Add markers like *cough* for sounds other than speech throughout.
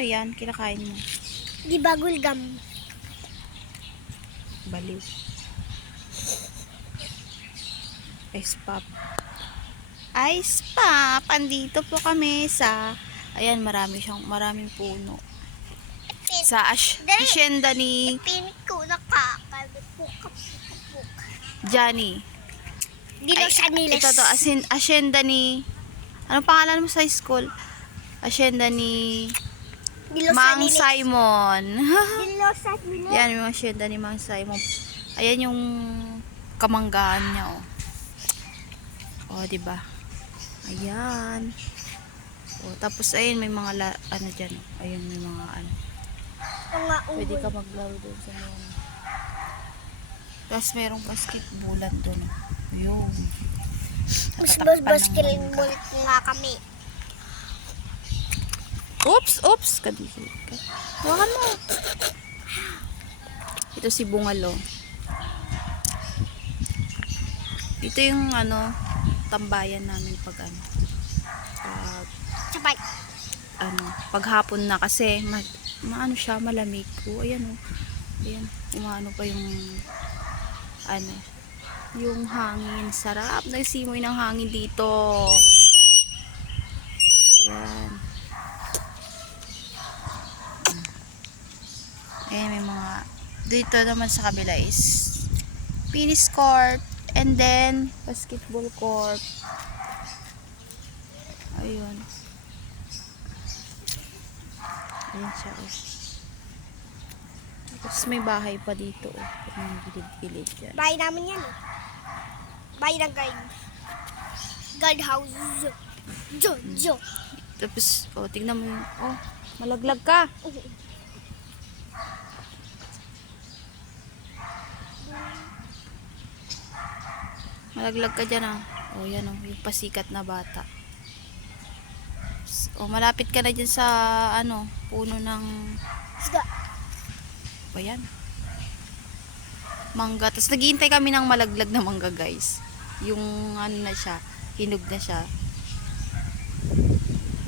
Ano yan? Kinakain mo. Di ba gulgam? Baliw. Ice pop. Ice pop. Andito po kami sa... Ayan, marami siyang, maraming puno. Sa Ash, asyenda ni Pinik ko nakakalipuk. Johnny. Di lang siya nilas. Ito to, asin, asyenda ni... Ano pangalan mo sa school? Asyenda ni Siya Mang nilas. Simon. *laughs* Siya nilas. Yan yung asyenda ni Mang Simon. Ayan yung kamanggaan niya, oh. Oh, di ba? Ayan. Oh, tapos ayun may mga la, ano diyan, oh. ayun may mga ano. Nga Pwede ka maglaro doon sa mga. Tapos merong basketballan doon. Ayun. Mas Natatakpan bas basketball nga kami. Oops, oops. Kadikit ka. Hawakan mo. Ito si Bungalo. Ito yung ano, tambayan namin pag ano. Pag, Sabay. ano, paghapon na kasi ma, maano siya, malamig ko. Ayan oh. Ayan, umaano pa yung ano, yung hangin. Sarap. Nagsimoy ng hangin dito. Ayan, may mga dito naman sa kabila is finish court and then basketball court. Ayun. Ayan siya. Oh. Tapos may bahay pa dito. Oh. Yung gilid-gilid yan. Bahay namin yan eh. Bahay ng guard. Guard house. Jo, jo. Tapos, oh, tignan mo yung, oh, malaglag ka. Malaglag ka dyan, ah. Oh, yan, oh, yung pasikat na bata. Oh, malapit ka na dyan sa, ano, puno ng, Isda. ba yan? Mangga. Tapos, naghihintay kami ng malaglag na mangga, guys. Yung, ano na siya, hinog na siya.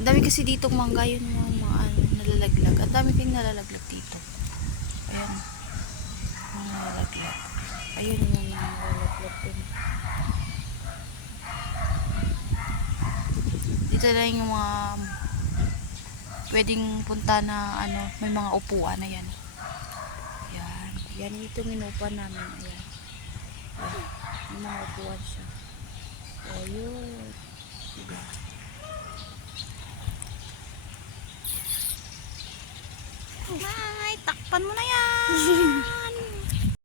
Ang dami kasi dito mangga yun yung mga ano, nalalaglag. Ang dami kayong nalalaglag dito. Ayan. Mga nalalaglag. Ayun yung mga nalalaglag dun. Dito lang yung mga pwedeng punta na ano, may mga upuan na yan. Yan. Yan itong inupan namin. Ayan. Ayan. May mga upuan siya. O, yun. Diba? May, takpan mo na yan. *laughs*